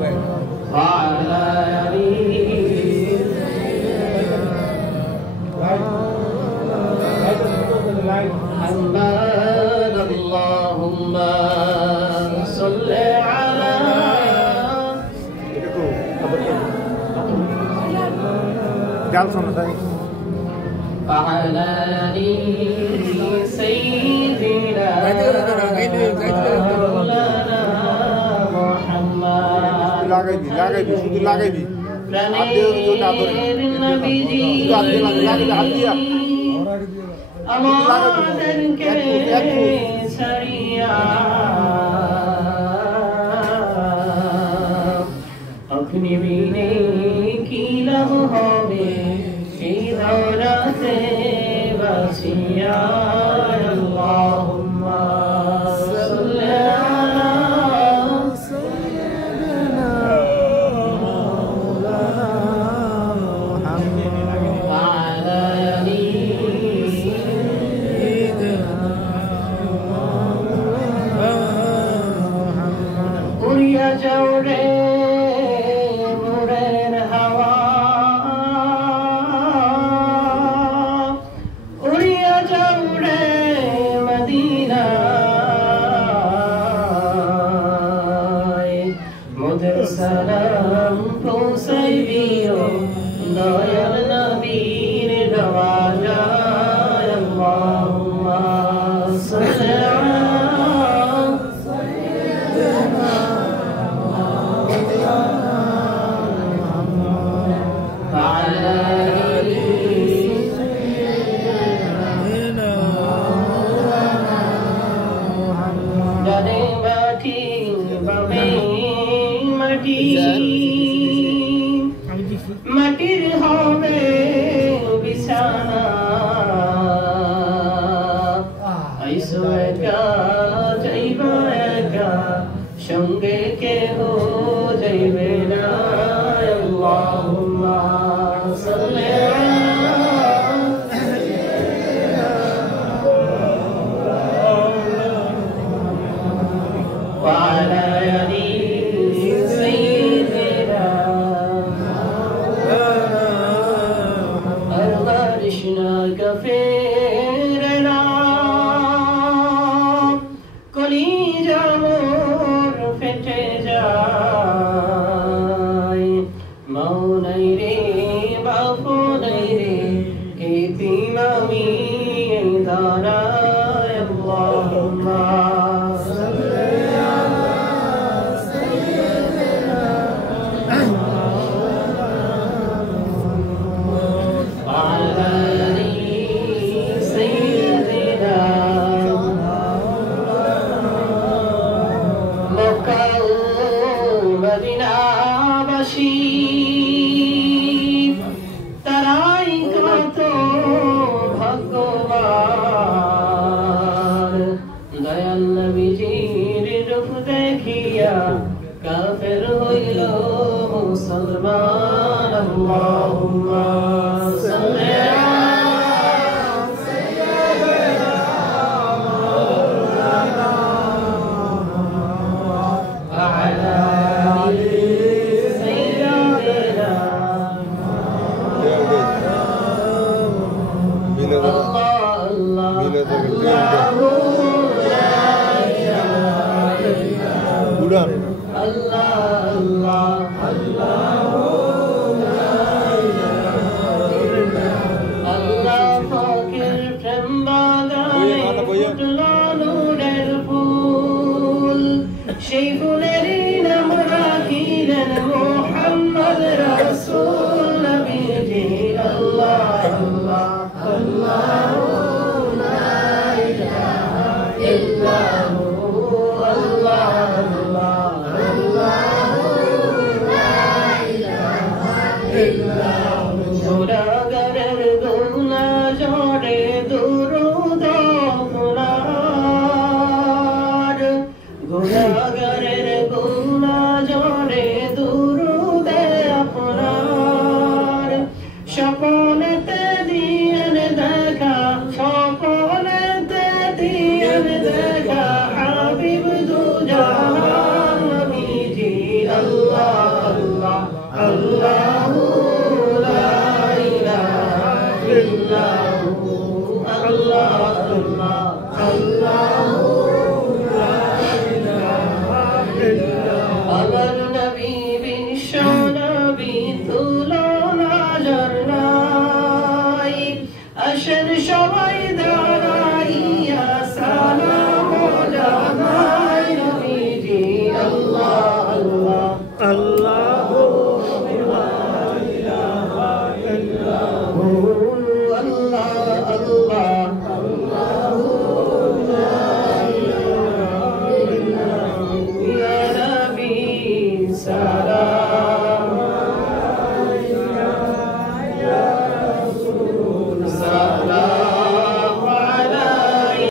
وعلى محمد اللهم صل على وعلى سيدنا مولانا محمد প্রাণের নবীজি আমাদেরকে ছাড়িয়া অগ্নিবীণে কি লাভ হবে এই ধরাতে বাসিয়া আল্লাহুম্মা সাল্লি আলা সাইয়্যিদিনা মাওলানা মুহাম্মদ ওয়া আলা আলি উড়িয়া যাও রে নূরের হাওয়া উড়িয়া যাও রে মদিনায় মোদের সালাম পৌঁছাই দিও দয়াল নবীর দরজায় আল্লাহুম্মা সাল্লি আলা মাটির হবে বিছানা আইসো একা যাইবা একা সঙ্গে কেহ যাইবে না আল্লাহুম্মা সাল্লি আলা ওয়া আলা আলি ফেরেনা কলিজা মোর ফেটে যায় মাও নাই রে বাপু নাই রে এতিম আমি এই ধারায় আল্লাহুম্মা সাল্লি আলা সাইয়্যিদিনা ওয়া আলা মদিনাবাসী তারাই কত ভাগ্যবান দয়াল নবীজির রূপ দেখিয়া কাফের হইল মুসলমান আল্লাহুম্মা সাল্লি আলা সেই ফুলে